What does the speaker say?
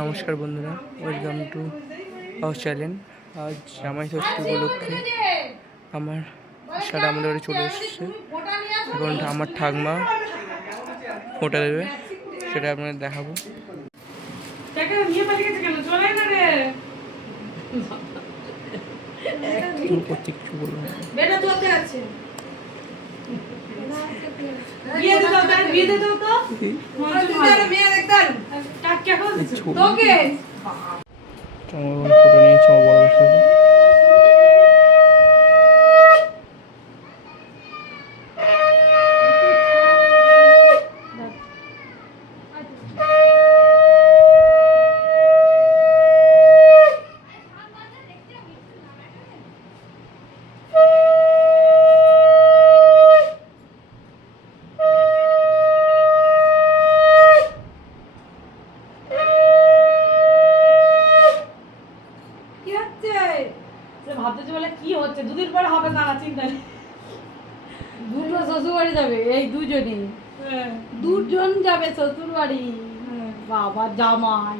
নমস্কার বন্ধুরা, welcome to our channel. আজ জামাই ষষ্ঠী উপলক্ষে আমার সারা আমাদের বাড়ি চলে এসেছে। এখন আমার ঠাকমা ফোঁটা দেবে, সেটা আপনাদের দেখাবো। কিছু বলবো না। ফটো নিয়েছে আমার বড় সাথে। ভাবতেছি বলে কি হচ্ছে, দুদিন পরে হবে না, চিন্তা নেই। দুটো শ্বশুর বাড়ি যাবে, এই দুজনই দুজন যাবে শ্বশুর বাড়ি। বাবা জামাই